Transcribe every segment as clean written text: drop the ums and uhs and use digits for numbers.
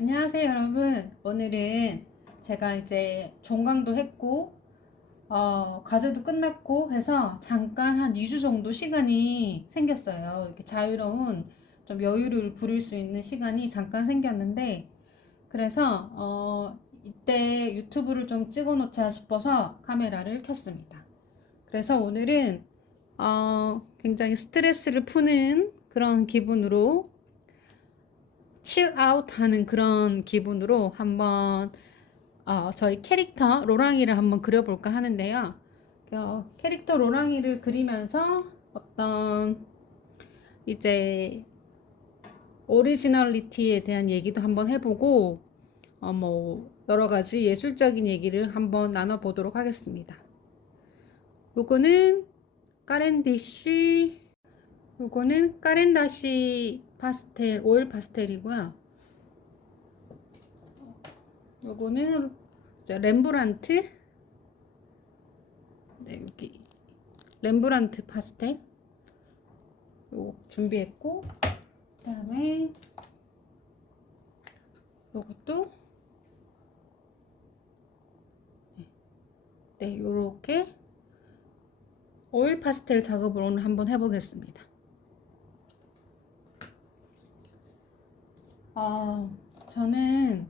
안녕하세요, 여러분. 오늘은 제가 이제 종강도 했고, 과제도 끝났고 해서 잠깐 한 2주 정도 시간이 생겼어요. 이렇게 자유로운 좀 여유를 부릴 수 있는 시간이 잠깐 생겼는데, 그래서, 이때 유튜브를 좀 찍어 놓자 싶어서 카메라를 켰습니다. 그래서 오늘은, 굉장히 스트레스를 푸는 그런 기분으로 칠아웃 하는 그런 기분으로 한번 저희 캐릭터 로랑이를 한번 그려볼까 하는데요. 캐릭터 로랑이를 그리면서 어떤 이제 오리지널리티에 대한 얘기도 한번 해보고 뭐 여러 가지 예술적인 얘기를 한번 나눠보도록 하겠습니다. 요거는 까렌디쉬 요거는 까렌다시 파스텔 오일 파스텔이고요. 요거는 렘브란트. 네, 여기 렘브란트 파스텔 요거 준비했고, 그다음에 요것도 네, 요렇게 오일 파스텔 작업을 오늘 한번 해보겠습니다. 저는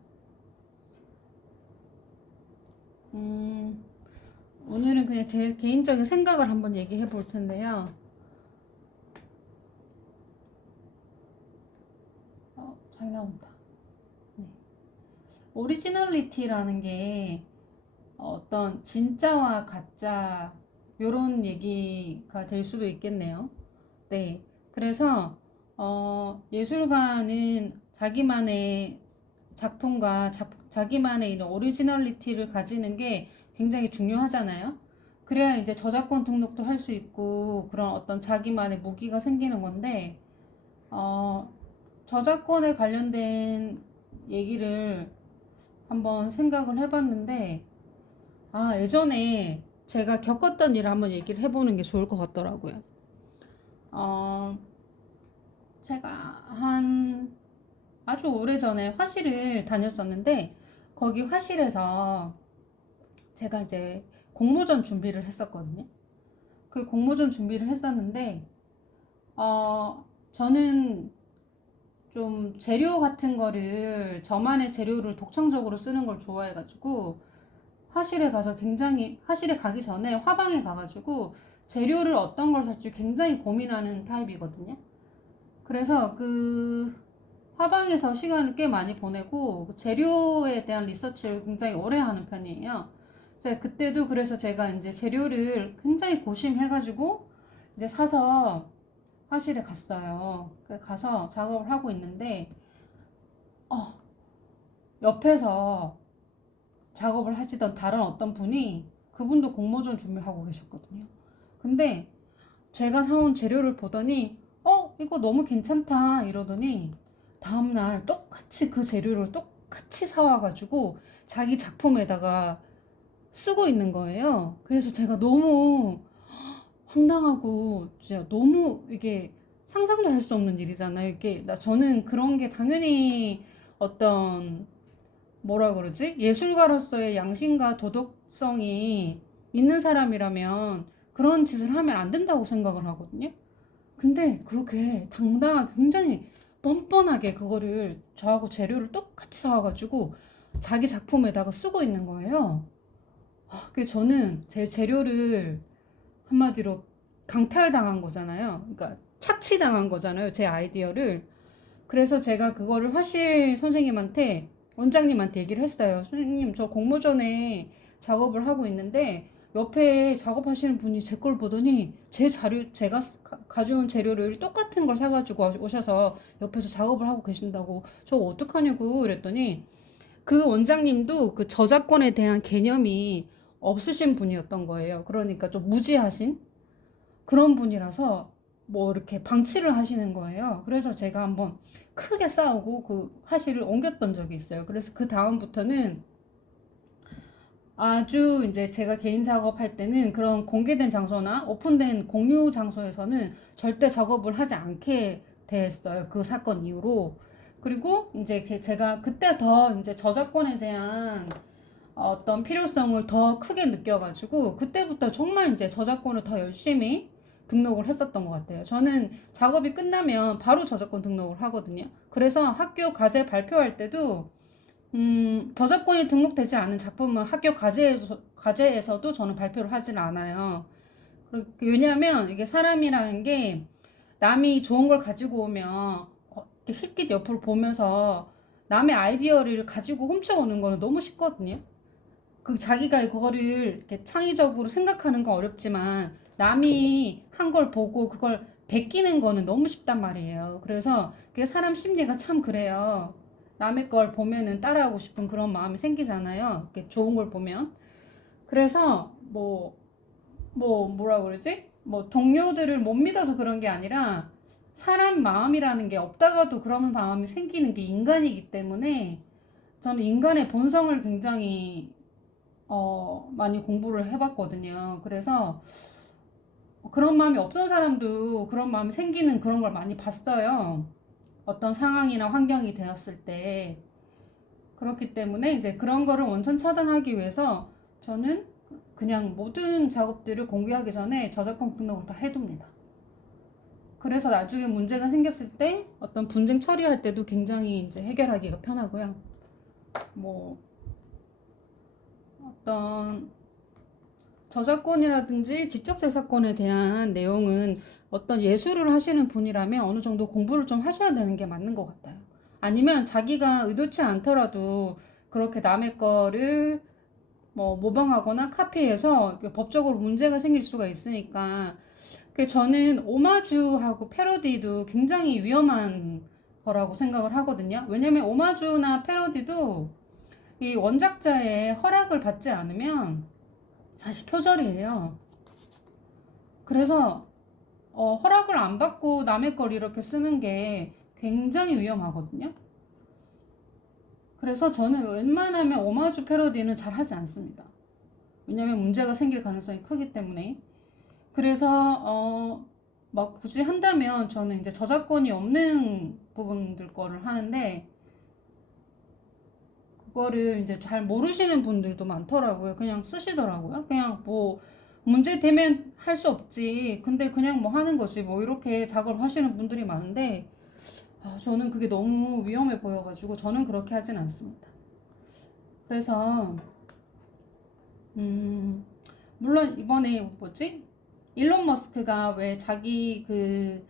오늘은 그냥 제 개인적인 생각을 한번 얘기해 볼 텐데요. 잘 나온다. 네. 오리지널리티라는 게 어떤 진짜와 가짜 요런 얘기가 될 수도 있겠네요. 네. 그래서 예술가는 자기만의 작품과 자기만의 이런 오리지널리티를 가지는 게 굉장히 중요하잖아요. 그래야 이제 저작권 등록도 할 수 있고 그런 어떤 자기만의 무기가 생기는 건데, 어, 저작권에 관련된 얘기를 한번 생각을 해봤는데, 예전에 제가 겪었던 일을 한번 얘기를 해보는 게 좋을 것 같더라고요. 어, 제가 한 아주 오래전에 화실을 다녔었는데, 거기 화실에서 제가 이제 공모전 준비를 했었거든요. 그 공모전 준비를 했었는데, 저는 좀 재료 같은 거를 저만의 재료를 독창적으로 쓰는 걸 좋아해가지고 화실에 가기 전에 화방에 가가지고 재료를 어떤 걸 살지 굉장히 고민하는 타입이거든요. 그래서 그 화방에서 시간을 꽤 많이 보내고 그 재료에 대한 리서치를 굉장히 오래 하는 편이에요. 그래서 제가 이제 재료를 굉장히 고심해가지고 이제 사서 화실에 갔어요. 가서 작업을 하고 있는데 어, 옆에서 작업을 하시던 다른 어떤 분이, 그분도 공모전 준비하고 계셨거든요. 근데 제가 사온 재료를 보더니 이거 너무 괜찮다 이러더니 다음날 똑같이 그 재료를 똑같이 사와가지고 자기 작품에다가 쓰고 있는 거예요. 그래서 제가 너무 황당하고 진짜 너무 이게 상상도 할 수 없는 일이잖아요. 저는 그런 게 당연히 어떤 뭐라 그러지? 예술가로서의 양심과 도덕성이 있는 사람이라면 그런 짓을 하면 안 된다고 생각을 하거든요. 근데 그렇게 당당하게 굉장히 뻔뻔하게 그거를 저하고 재료를 똑같이 사와가지고 자기 작품에다가 쓰고 있는 거예요. 저는 제 재료를 한마디로 강탈당한 거잖아요. 그러니까 착취당한 거잖아요. 제 아이디어를. 그래서 제가 그거를 화실 선생님한테, 원장님한테 얘기를 했어요. 선생님, 저 공모전에 작업을 하고 있는데 옆에 작업하시는 분이 제 걸 보더니 제가 가져온 재료를 똑같은 걸 사가지고 오셔서 옆에서 작업을 하고 계신다고, 저 어떡하냐고 그랬더니 그 원장님도 그 저작권에 대한 개념이 없으신 분이었던 거예요. 그러니까 좀 무지하신 그런 분이라서 뭐 이렇게 방치를 하시는 거예요. 그래서 제가 한번 크게 싸우고 그 화실을 옮겼던 적이 있어요. 그래서 그 다음부터는 아주 이제 제가 개인 작업할 때는 그런 공개된 장소나 오픈된 공유 장소에서는 절대 작업을 하지 않게 됐어요. 그 사건 이후로. 그리고 이제 제가 그때 더 이제 저작권에 대한 어떤 필요성을 더 크게 느껴가지고 그때부터 정말 이제 저작권을 더 열심히 등록을 했었던 것 같아요. 저는 작업이 끝나면 바로 저작권 등록을 하거든요. 그래서 학교 과제 발표할 때도 저작권이 등록되지 않은 작품은 학교 과제에서도 저는 발표를 하진 않아요. 왜냐하면 이게 사람이라는 게 남이 좋은 걸 가지고 오면 이렇게 힐끗 옆으로 보면서 남의 아이디어를 가지고 훔쳐오는 거는 너무 쉽거든요. 그 자기가 그거를 이렇게 창의적으로 생각하는 건 어렵지만 남이 한 걸 보고 그걸 베끼는 거는 너무 쉽단 말이에요. 그래서 그게 사람 심리가 참 그래요. 남의 걸 보면은 따라하고 싶은 그런 마음이 생기잖아요. 이렇게 좋은 걸 보면. 그래서 뭐라 그러지? 뭐 동료들을 못 믿어서 그런 게 아니라 사람 마음이라는 게 없다가도 그런 마음이 생기는 게 인간이기 때문에 저는 인간의 본성을 굉장히 많이 공부를 해봤거든요. 그래서 그런 마음이 없던 사람도 그런 마음이 생기는 그런 걸 많이 봤어요. 어떤 상황이나 환경이 되었을 때. 그렇기 때문에 이제 그런 거를 원천 차단하기 위해서 저는 그냥 모든 작업들을 공개하기 전에 저작권 등록을 다 해둡니다. 그래서 나중에 문제가 생겼을 때 어떤 분쟁 처리할 때도 굉장히 이제 해결하기가 편하고요. 뭐 어떤 저작권이라든지 지적재산권에 대한 내용은 어떤 예술을 하시는 분이라면 어느 정도 공부를 좀 하셔야 되는 게 맞는 것 같아요. 아니면 자기가 의도치 않더라도 그렇게 남의 거를 뭐 모방하거나 카피해서 법적으로 문제가 생길 수가 있으니까 저는 오마주하고 패러디도 굉장히 위험한 거라고 생각을 하거든요. 왜냐면 오마주나 패러디도 이 원작자의 허락을 받지 않으면 사실 표절이에요. 그래서 허락을 안 받고 남의 걸 이렇게 쓰는 게 굉장히 위험하거든요. 그래서 저는 웬만하면 오마주 패러디는 잘 하지 않습니다. 왜냐면 문제가 생길 가능성이 크기 때문에. 그래서 막 굳이 한다면 저는 이제 저작권이 없는 부분들 거를 하는데 그거를 이제 잘 모르시는 분들도 많더라고요. 그냥 쓰시더라고요. 그냥 뭐 문제 되면 할 수 없지. 근데 그냥 뭐 하는 거지. 뭐 이렇게 작업을 하시는 분들이 많은데 저는 그게 너무 위험해 보여가지고 저는 그렇게 하진 않습니다. 그래서 물론 이번에 뭐지? 일론 머스크가 왜 자기 그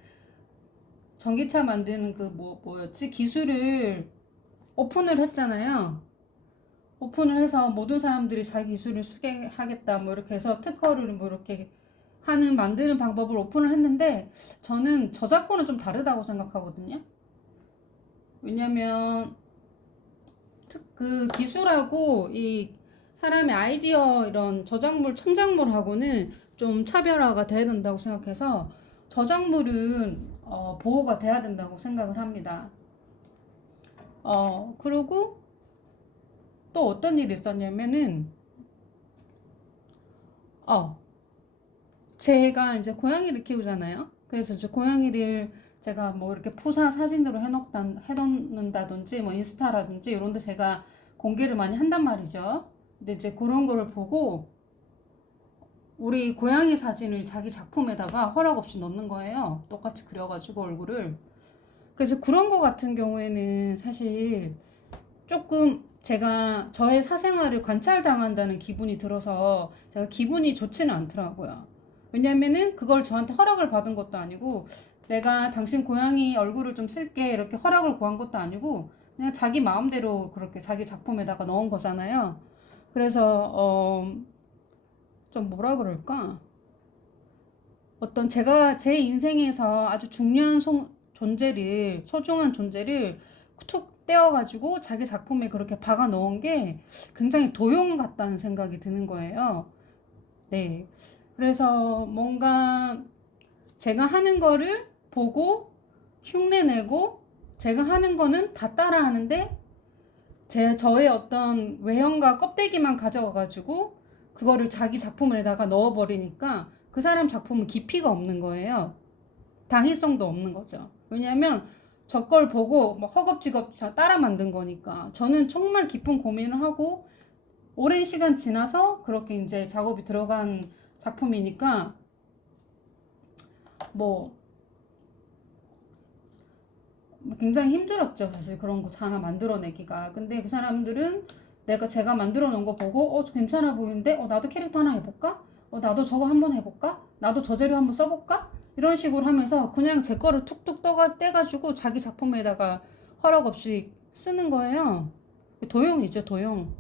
전기차 만드는 그 뭐였지? 기술을 오픈을 했잖아요. 오픈을 해서 모든 사람들이 자기 기술을 쓰게 하겠다 뭐 이렇게 해서 특허를 뭐 이렇게 하는 만드는 방법을 오픈을 했는데 저는 저작권은 좀 다르다고 생각하거든요. 왜냐면 그 기술하고 이 사람의 아이디어 이런 저작물 창작물하고는 좀 차별화가 돼야 된다고 생각해서 저작물은 보호가 돼야 된다고 생각을 합니다. 그리고 또 어떤 일이 있었냐면은 제가 이제 고양이를 키우잖아요. 그래서 이제 고양이를 제가 뭐 이렇게 푸사 사진으로 해놓는다든지 뭐 인스타라든지 이런 데 제가 공개를 많이 한단 말이죠. 근데 이제 그런 거를 보고 우리 고양이 사진을 자기 작품에다가 허락 없이 넣는 거예요. 똑같이 그려가지고 얼굴을. 그래서 그런 거 같은 경우에는 사실 조금 제가 저의 사생활을 관찰당한다는 기분이 들어서 제가 기분이 좋지는 않더라고요. 왜냐면은 그걸 저한테 허락을 받은 것도 아니고 내가 당신 고양이 얼굴을 좀 쓸게 이렇게 허락을 구한 것도 아니고 그냥 자기 마음대로 그렇게 자기 작품에다가 넣은 거잖아요. 그래서 좀 뭐라 그럴까? 어떤 제가 제 인생에서 아주 중요한 존재를 소중한 존재를 툭 떼어가지고 자기 작품에 그렇게 박아 넣은 게 굉장히 도용 같다는 생각이 드는 거예요. 네. 그래서 뭔가 제가 하는 거를 보고 흉내내고 제가 하는 거는 다 따라 하는데 저의 어떤 외형과 껍데기만 가져가가지고 그거를 자기 작품에다가 넣어버리니까 그 사람 작품은 깊이가 없는 거예요. 당위성도 없는 거죠. 왜냐하면 저 걸 보고 뭐 허겁지겁 따라 만든 거니까 저는 정말 깊은 고민을 하고 오랜 시간 지나서 그렇게 이제 작업이 들어간 작품이니까 뭐 굉장히 힘들었죠. 사실 그런 거 하나 만들어내기가. 근데 그 사람들은 제가 만들어 놓은 거 보고 괜찮아 보이는데 나도 캐릭터 하나 해볼까? 나도 저거 한번 해볼까? 나도 저 재료 한번 써볼까? 이런 식으로 하면서 그냥 제 거를 툭툭 떼가지고 자기 작품에다가 허락 없이 쓰는 거예요. 도용이죠, 도용.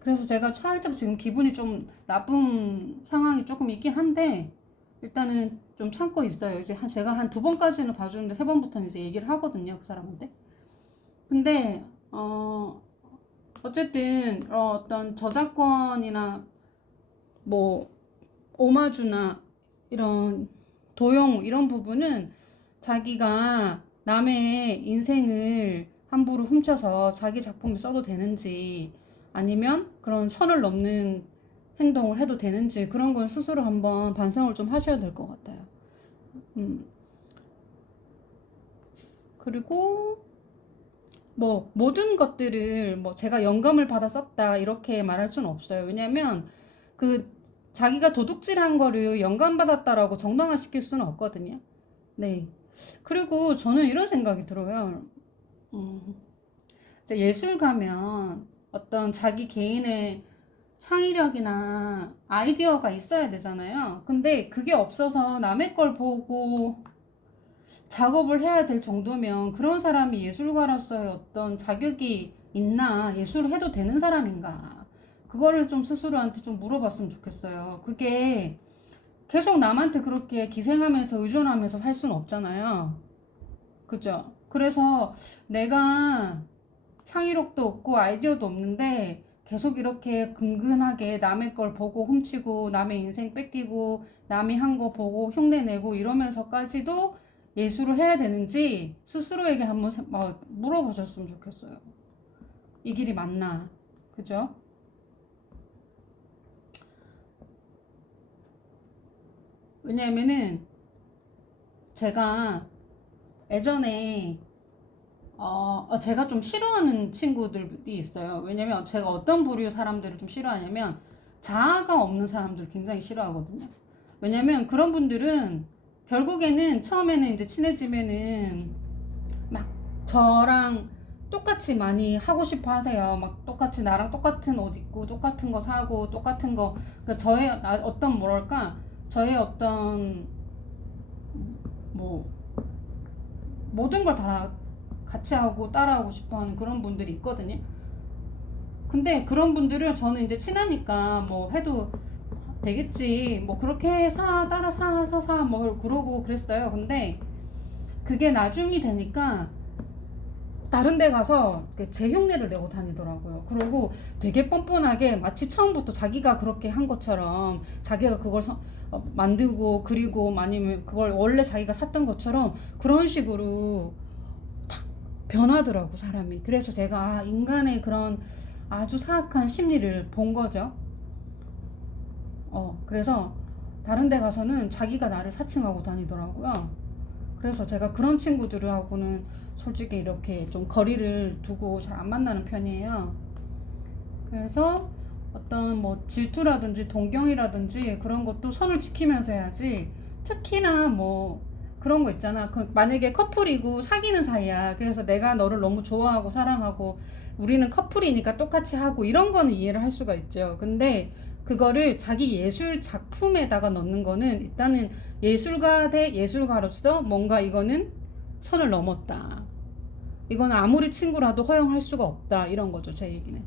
그래서 제가 살짝 지금 기분이 좀 나쁜 상황이 조금 있긴 한데 일단은 좀 참고 있어요. 이제 제가 한 2번까지는 봐주는데 3번부터는 이제 얘기를 하거든요, 그 사람한테. 근데 어쨌든 어떤 저작권이나 뭐 오마주나 이런 도용 이런 부분은 자기가 남의 인생을 함부로 훔쳐서 자기 작품을 써도 되는지 아니면 그런 선을 넘는 행동을 해도 되는지 그런 건 스스로 한번 반성을 좀 하셔야 될 것 같아요. 그리고 뭐 모든 것들을 뭐 제가 영감을 받아 썼다 이렇게 말할 수는 없어요. 왜냐면 그 자기가 도둑질한 거를 영감 받았다라고 정당화 시킬 수는 없거든요. 네. 그리고 저는 이런 생각이 들어요. 이제 예술 가면 어떤 자기 개인의 창의력이나 아이디어가 있어야 되잖아요. 근데 그게 없어서 남의 걸 보고 작업을 해야 될 정도면 그런 사람이 예술가로서의 어떤 자격이 있나, 예술을 해도 되는 사람인가, 그거를 좀 스스로한테 좀 물어봤으면 좋겠어요. 그게 계속 남한테 그렇게 기생하면서 의존하면서 살 수는 없잖아요. 그죠? 그래서 내가 창의력도 없고 아이디어도 없는데 계속 이렇게 근근하게 남의 걸 보고 훔치고 남의 인생 뺏기고 남이 한 거 보고 흉내내고 이러면서까지도 예술을 해야 되는지 스스로에게 한번 물어보셨으면 좋겠어요. 이 길이 맞나? 그죠? 왜냐면은 제가 예전에 제가 좀 싫어하는 친구들이 있어요. 왜냐면 제가 어떤 부류 사람들을 좀 싫어하냐면 자아가 없는 사람들 굉장히 싫어하거든요. 왜냐면 그런 분들은 결국에는 처음에는 이제 친해지면은 막 저랑 똑같이 많이 하고 싶어 하세요. 막 똑같이 나랑 똑같은 옷 입고 똑같은 거 사고 똑같은 거 그러니까 저의 어떤 뭐랄까 저의 어떤 뭐 모든 걸 다 같이 하고 따라하고 싶어 하는 그런 분들이 있거든요. 근데 그런 분들은 저는 이제 친하니까 뭐 해도 되겠지. 뭐 그렇게 따라 뭐 그러고 그랬어요. 근데 그게 나중이 되니까 다른 데 가서 제 흉내를 내고 다니더라고요. 그리고 되게 뻔뻔하게 마치 처음부터 자기가 그렇게 한 것처럼 자기가 그걸 만들고 그리고 아니면 그걸 원래 자기가 샀던 것처럼 그런 식으로 탁 변하더라고 사람이. 그래서 제가 인간의 그런 아주 사악한 심리를 본 거죠. 그래서 다른 데 가서는 자기가 나를 사칭하고 다니더라고요. 그래서 제가 그런 친구들하고는 솔직히 이렇게 좀 거리를 두고 잘 안 만나는 편이에요. 그래서 어떤 뭐 질투라든지 동경이라든지 그런 것도 선을 지키면서 해야지. 특히나 뭐 그런 거 있잖아. 만약에 커플이고 사귀는 사이야. 그래서 내가 너를 너무 좋아하고 사랑하고 우리는 커플이니까 똑같이 하고 이런 거는 이해를 할 수가 있죠. 근데 그거를 자기 예술 작품에다가 넣는 거는 일단은 예술가 대 예술가로서 뭔가 이거는 선을 넘었다. 이거는 아무리 친구라도 허용할 수가 없다. 이런 거죠, 제 얘기는.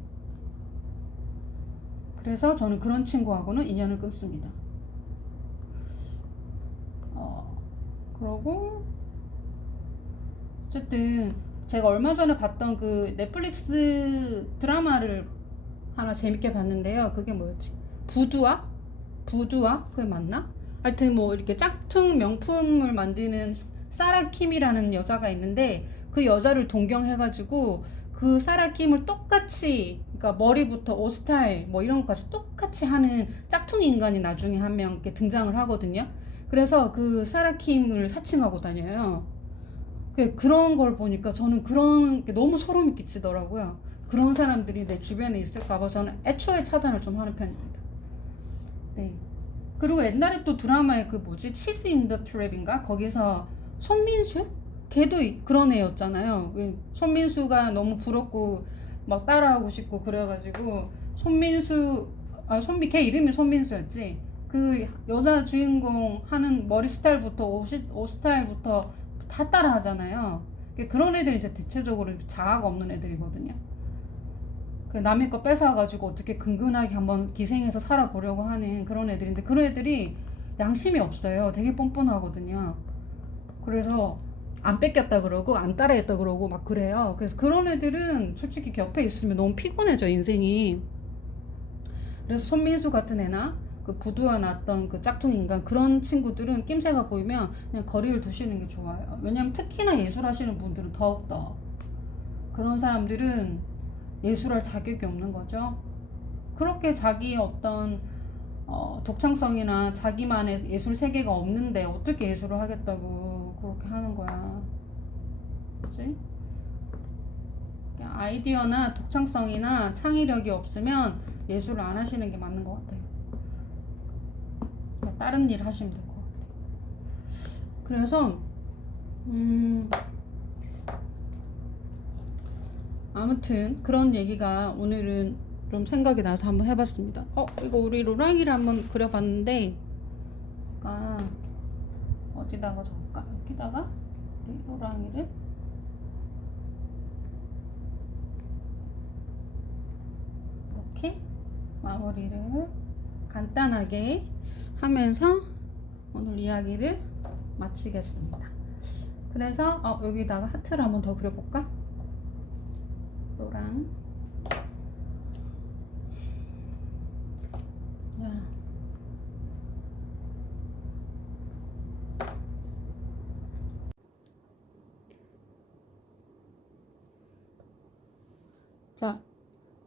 그래서 저는 그런 친구하고는 인연을 끊습니다. 그러고 어쨌든 제가 얼마 전에 봤던 그 넷플릭스 드라마를 하나 재밌게 봤는데요. 그게 뭐였지? 부두아? 그게 맞나? 하여튼 뭐 이렇게 짝퉁 명품을 만드는 사라 킴이라는 여자가 있는데 그 여자를 동경해가지고 그 사라 킴을 똑같이 그러니까 머리부터 옷 스타일 뭐 이런 것까지 똑같이 하는 짝퉁 인간이 나중에 한 명 등장을 하거든요. 그래서 그 사라 킴을 사칭하고 다녀요. 그런 걸 보니까 저는 그런 게 너무 소름이 끼치더라고요. 그런 사람들이 내 주변에 있을까봐 저는 애초에 차단을 좀 하는 편입니다. 네. 그리고 옛날에 또 드라마에 그 뭐지? 치즈 인 더 트랩인가? 거기서 손민수? 걔도 그런 애였잖아요. 손민수가 너무 부럽고 막 따라하고 싶고 그래가지고 손민수 걔 이름이 손민수였지. 그 여자 주인공 하는 머리 스타일부터 옷 스타일부터 다 따라 하잖아요. 그런 애들이 이제 대체적으로 자아가 없는 애들이거든요. 남의 거 뺏어가지고 어떻게 근근하게 한번 기생해서 살아보려고 하는 그런 애들인데, 그런 애들이 양심이 없어요. 되게 뻔뻔하거든요. 그래서 안 뺏겼다 그러고 안 따라했다 그러고 막 그래요. 그래서 그런 애들은 솔직히 곁에 있으면 너무 피곤해져, 인생이. 그래서 손민수 같은 애나 그 부두가 났던 그 짝퉁 인간, 그런 친구들은 낌새가 보이면 그냥 거리를 두시는 게 좋아요. 왜냐면 특히나 예술하시는 분들은 더욱더 그런 사람들은 예술할 자격이 없는 거죠. 그렇게 자기 어떤 독창성이나 자기만의 예술 세계가 없는데 어떻게 예술을 하겠다고 그렇게 하는 거야. 그치? 아이디어나 독창성이나 창의력이 없으면 예술을 안 하시는 게 맞는 것 같아요. 다른 일 하시면 될 것 같아요. 그래서 아무튼 그런 얘기가 오늘은 좀 생각이 나서 한번 해봤습니다. 이거 우리 로랑이를 한번 그려봤는데, 어디다가 적을까? 여기다가 우리 로랑이를 이렇게 마무리를 간단하게 하면서 오늘 이야기를 마치겠습니다. 그래서 여기다가 하트를 한번 더 그려볼까? 로랑. 자,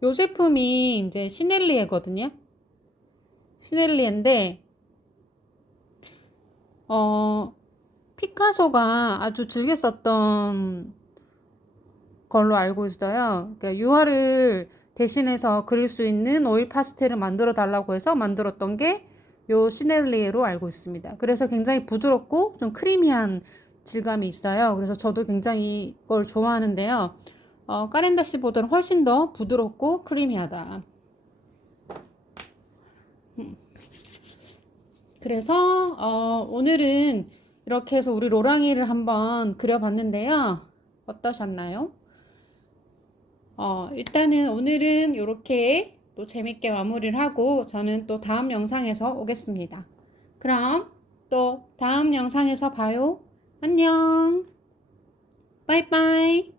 요 제품이 이제 시넬리에거든요. 시넬리에인데 피카소가 아주 즐겨 썼던 걸로 알고 있어요. 그러니까 유화를 대신해서 그릴 수 있는 오일 파스텔을 만들어 달라고 해서 만들었던 게 요 시넬리에로 알고 있습니다. 그래서 굉장히 부드럽고 좀 크리미한 질감이 있어요. 그래서 저도 굉장히 이걸 좋아하는데요. 까렌다시보다는 훨씬 더 부드럽고 크리미하다. 그래서 오늘은 이렇게 해서 우리 로랑이를 한번 그려봤는데요. 어떠셨나요? 일단은 오늘은 이렇게 또 재밌게 마무리를 하고 저는 또 다음 영상에서 오겠습니다. 그럼 또 다음 영상에서 봐요. 안녕. 빠이빠이.